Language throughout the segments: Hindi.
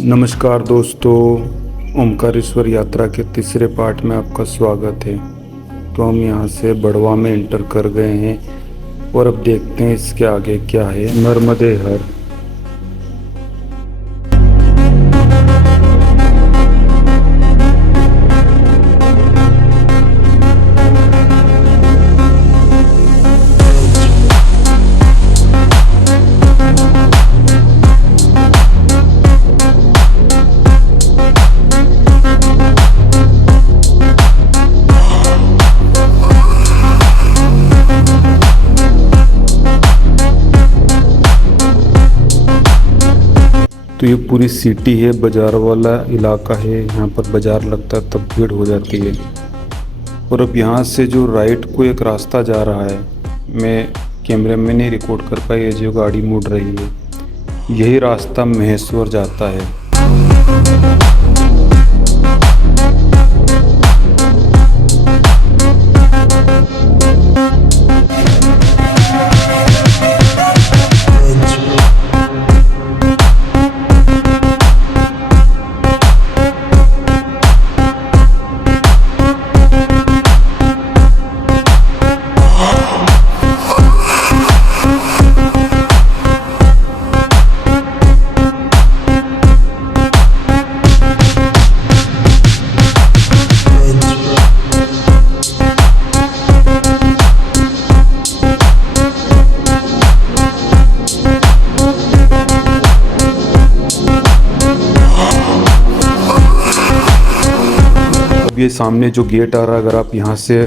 नमस्कार दोस्तों, ओमकारेश्वर यात्रा के तीसरे पार्ट में आपका स्वागत है। तो हम यहाँ से बड़वा में एंटर कर गए हैं और अब देखते हैं इसके आगे क्या है। नर्मदे हर। तो ये पूरी सिटी है, बाज़ार वाला इलाका है। यहाँ पर बाज़ार लगता है तब भीड़ हो जाती है। और अब यहाँ से जो राइट को एक रास्ता जा रहा है, मैं कैमरे में नहीं रिकॉर्ड कर पाई, ये जो गाड़ी मुड़ रही है यही रास्ता महेश्वर जाता है। ये सामने जो गेट आ रहा है, अगर आप यहाँ से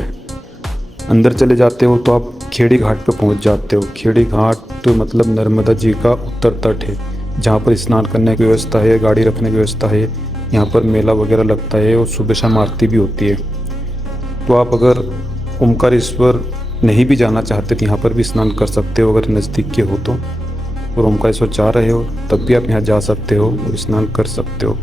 अंदर चले जाते हो तो आप खेड़ी घाट पे पहुँच जाते हो। खेड़ी घाट तो मतलब नर्मदा जी का उत्तर तट है, जहाँ पर स्नान करने की व्यवस्था है, गाड़ी रखने की व्यवस्था है। यहाँ पर मेला वगैरह लगता है और सुबह शाम आरती भी होती है। तो आप अगर ओमकारेश्वर नहीं भी जाना चाहते तो यहाँ पर भी स्नान कर सकते हो, अगर नज़दीक के हो तो। और ओमकारेश्वर जा रहे हो तब भी आप यहाँ जा सकते हो और स्नान कर सकते हो।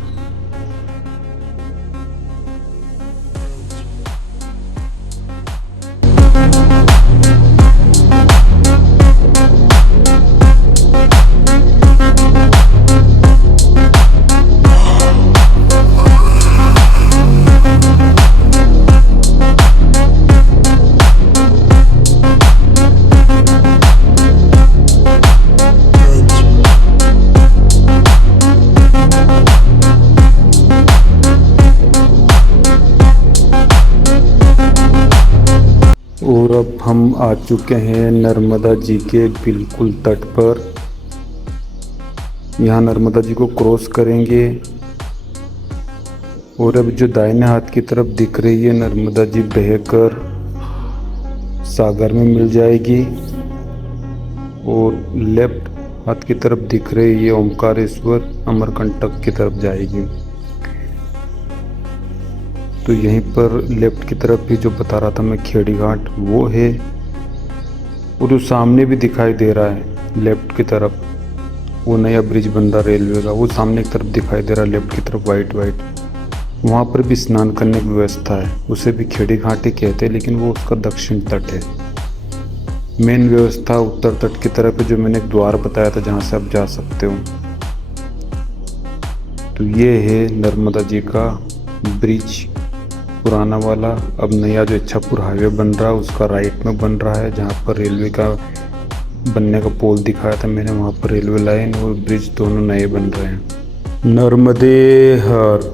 और अब हम आ चुके हैं नर्मदा जी के बिल्कुल तट पर। यहाँ नर्मदा जी को क्रॉस करेंगे और अब जो दाहिने हाथ की तरफ दिख रही है नर्मदा जी बहकर सागर में मिल जाएगी, और लेफ्ट हाथ की तरफ दिख रही है ओमकारेश्वर अमरकंटक की तरफ जाएगी। तो यहीं पर लेफ्ट की तरफ भी जो बता रहा था मैं खेड़ी घाट वो है, और जो सामने भी दिखाई दे रहा है लेफ्ट की तरफ वो नया ब्रिज बन रहा रेलवे का, वो सामने की तरफ दिखाई दे रहा है लेफ्ट की तरफ वाइट वाइट। वहाँ पर भी स्नान करने की व्यवस्था है, उसे भी खेड़ी घाट ही कहते हैं, लेकिन वो उसका दक्षिण तट है। मेन व्यवस्था उत्तर तट की तरफ है, जो मैंने एक द्वार बताया था जहाँ से आप जा सकते हो। तो ये है नर्मदा जी का ब्रिज पुराना वाला। अब नया जो इच्छापुर हाईवे बन रहा है उसका राइट में बन रहा है, जहाँ पर रेलवे का बनने का पोल दिखाया था मैंने, वहाँ पर रेलवे लाइन और ब्रिज दोनों नए बन रहे हैं। नर्मदे हर।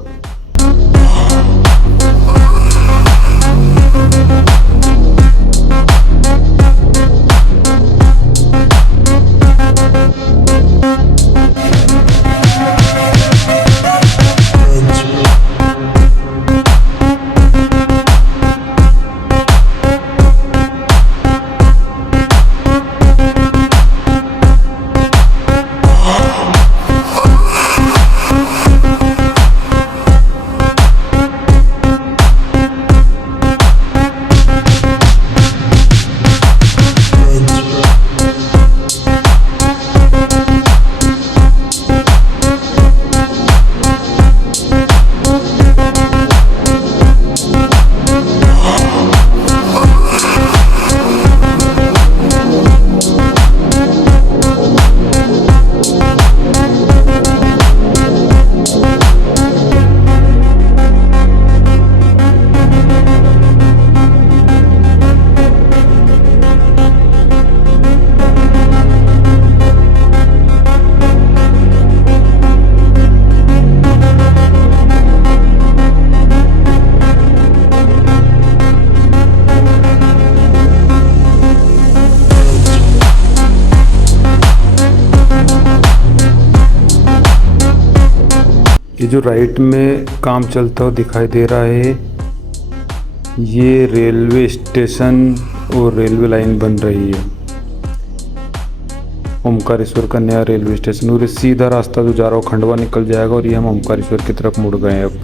ये जो राइट में काम चलता हुआ दिखाई दे रहा है, ये रेलवे स्टेशन और रेलवे लाइन बन रही है। ओमकारेश्वर का नया रेलवे स्टेशन, और ये सीधा रास्ता जो जा रहा हो खंडवा निकल जाएगा और ये हम ओमकारेश्वर की तरफ मुड़ गए हैं अब।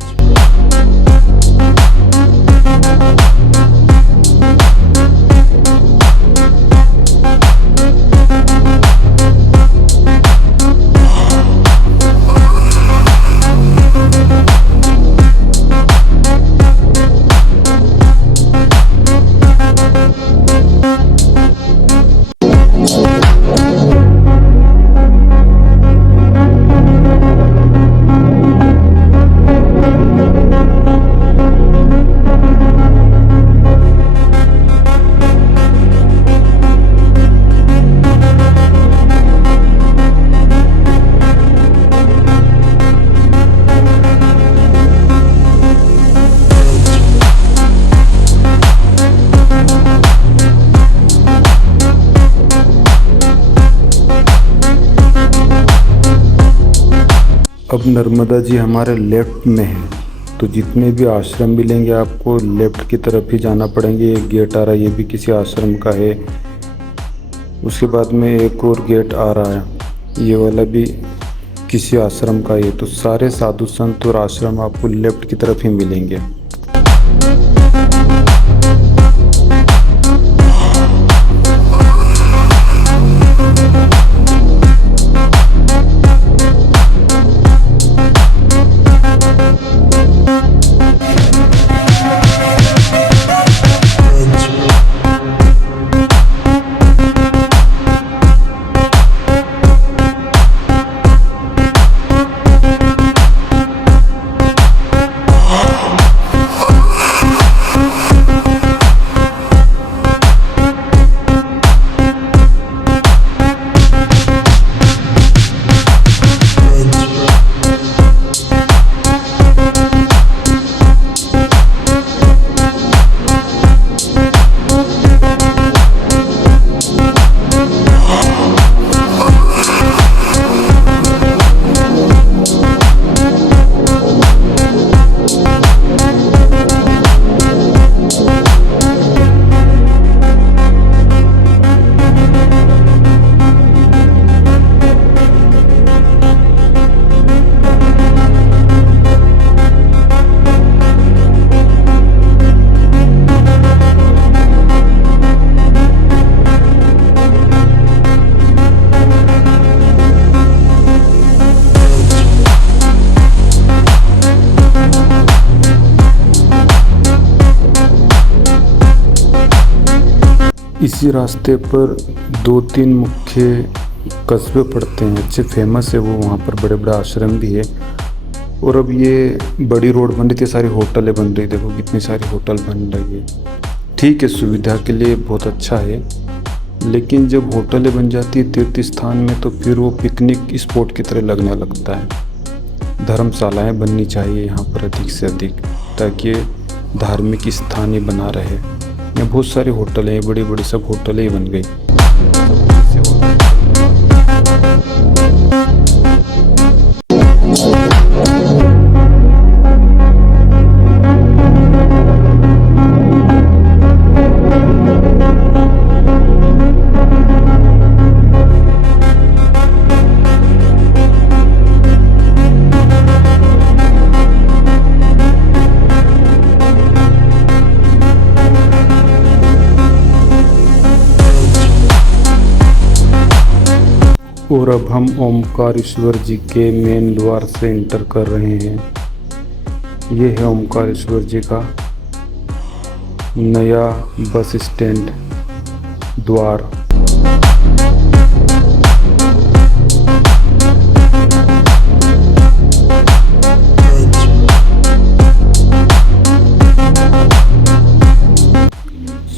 अब नर्मदा जी हमारे लेफ्ट में है, तो जितने भी आश्रम मिलेंगे आपको लेफ्ट की तरफ ही जाना पड़ेंगे। एक गेट आ रहा है, ये भी किसी आश्रम का है। उसके बाद में एक और गेट आ रहा है, ये वाला भी किसी आश्रम का है। तो सारे साधु संत और आश्रम आपको लेफ्ट की तरफ ही मिलेंगे। इसी रास्ते पर 2-3 मुख्य कस्बे पड़ते हैं, अच्छे फेमस है वो, वहाँ पर बड़े बड़े आश्रम भी है। और अब ये बड़ी रोड बन रही थी, सारी होटलें बन रही, देखो कितनी सारी होटल बन रही है। ठीक है, सुविधा के लिए बहुत अच्छा है, लेकिन जब होटलें बन जाती है तीर्थ स्थान में तो फिर वो पिकनिक स्पॉट की तरह लगने लगता है। धर्मशालाएँ बननी चाहिए यहाँ पर अधिक से अधिक, ताकि धार्मिक स्थान ही बना रहे। यहाँ बहुत सारे होटल हैं, बड़ी बड़ी सब होटलें ही बन गई। और अब हम ओमकारेश्वर जी के मेन द्वार से इंटर कर रहे हैं। ये है ओमकारेश्वर जी का नया बस स्टैंड द्वार।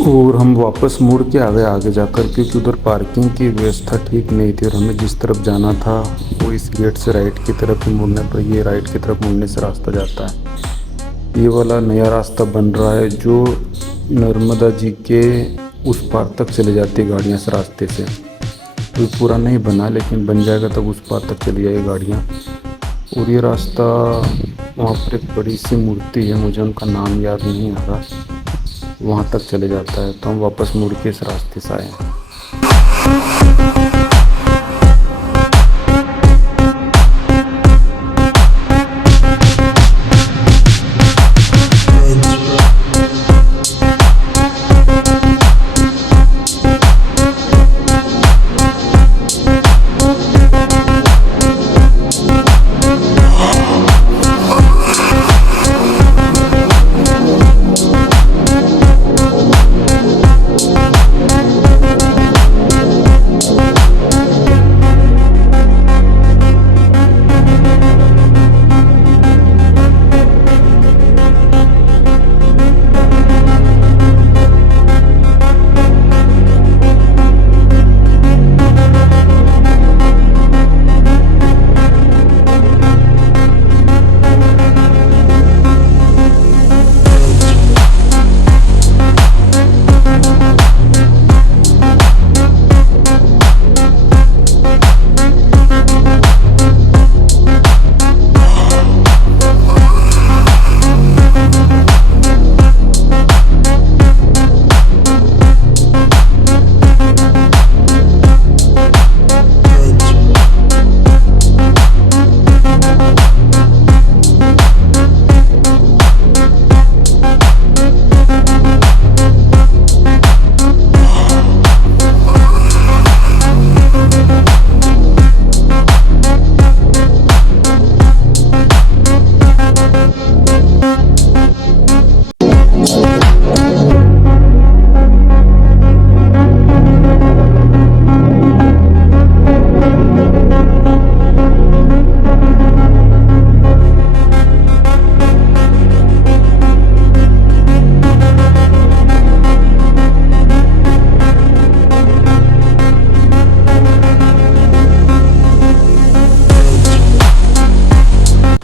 और हम वापस मुड़ के आ गए आगे जाकर, क्योंकि उधर पार्किंग की व्यवस्था ठीक नहीं थी और हमें जिस तरफ जाना था वो इस गेट से राइट की तरफ ही मुड़ने पर, ये राइट की तरफ मुड़ने से रास्ता जाता है। ये वाला नया रास्ता बन रहा है जो नर्मदा जी के उस पार तक चले जाती है गाड़ियाँ इस रास्ते से। तो पूरा नहीं बना, लेकिन बन जाएगा तब उस पार तक चली जाएगी गाड़ियाँ। और ये रास्ता, वहाँ पर एक बड़ी सी मूर्ति है, मुझे उनका नाम याद नहीं आ रहा, वहाँ तक चले जाता है। तो हम वापस मुड़ के इस रास्ते से आए।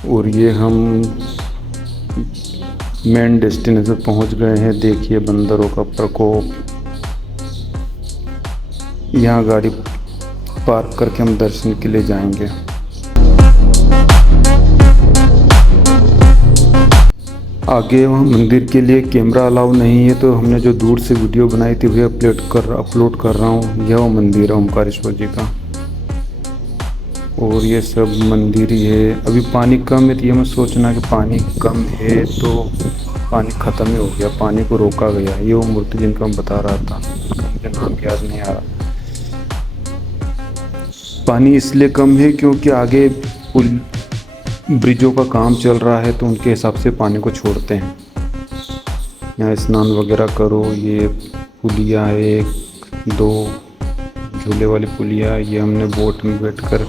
और ये हम मेन डेस्टिनेशन पहुंच गए हैं। देखिए बंदरों का प्रकोप। यहाँ गाड़ी पार्क करके हम दर्शन के लिए जाएंगे। आगे वहाँ मंदिर के लिए कैमरा अलाउ नहीं है, तो हमने जो दूर से वीडियो बनाई थी वही अपलोड कर रहा हूँ। यह वो मंदिर है ओमकारेश्वर जी का, और ये सब मंदिर ही है। अभी पानी कम है, तो ये मैं सोचना कि पानी कम है तो पानी ख़त्म ही हो गया, पानी को रोका गया। ये वो मूर्ति जिनका मैं बता रहा था, मुझे नाम याद नहीं आ रहा। पानी इसलिए कम है क्योंकि आगे पुल ब्रिजों का काम चल रहा है, तो उनके हिसाब से पानी को छोड़ते हैं। यहाँ स्नान वगैरह करो। ये पुलिया है, एक दो झूले वाली पुलिया। ये हमने बोट में बैठकर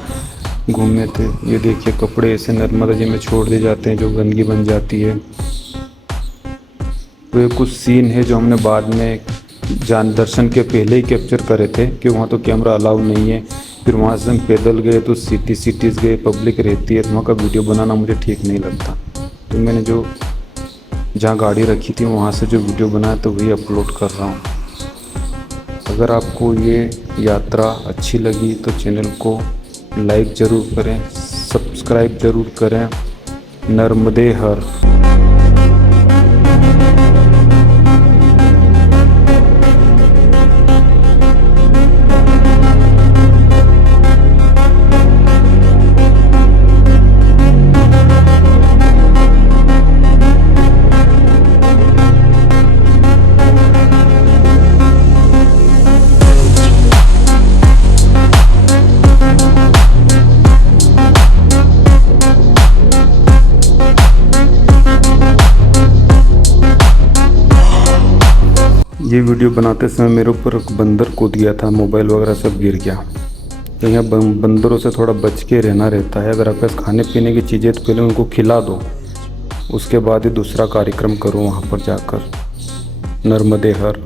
घूमे थे। ये देखिए कपड़े ऐसे नर्मदा जी में छोड़ दिए जाते हैं जो गंदगी बन जाती है। तो ये कुछ सीन है जो हमने बाद में दर्शन के पहले ही कैप्चर करे थे, कि वहाँ तो कैमरा अलाउ नहीं है। फिर वहाँ से हम पैदल गए तो सिटीज़ गए, पब्लिक रहती है, तो वहाँ का वीडियो बनाना मुझे ठीक नहीं लगता। तो मैंने जो जहाँ गाड़ी रखी थी वहाँ से जो वीडियो बनाया तो वही अपलोड कर रहा हूँ। अगर आपको ये यात्रा अच्छी लगी तो चैनल को लाइक ज़रूर करें, सब्सक्राइब ज़रूर करें। नर्मदे हर। ये वीडियो बनाते समय मेरे ऊपर बंदर कूद गया था, मोबाइल वगैरह सब गिर गया। तो यहाँ बंदरों से थोड़ा बच के रहना रहता है। अगर आपके पास खाने पीने की चीज़ें तो पहले उनको खिला दो, उसके बाद ही दूसरा कार्यक्रम करो वहाँ पर जाकर। नर्मदे हर।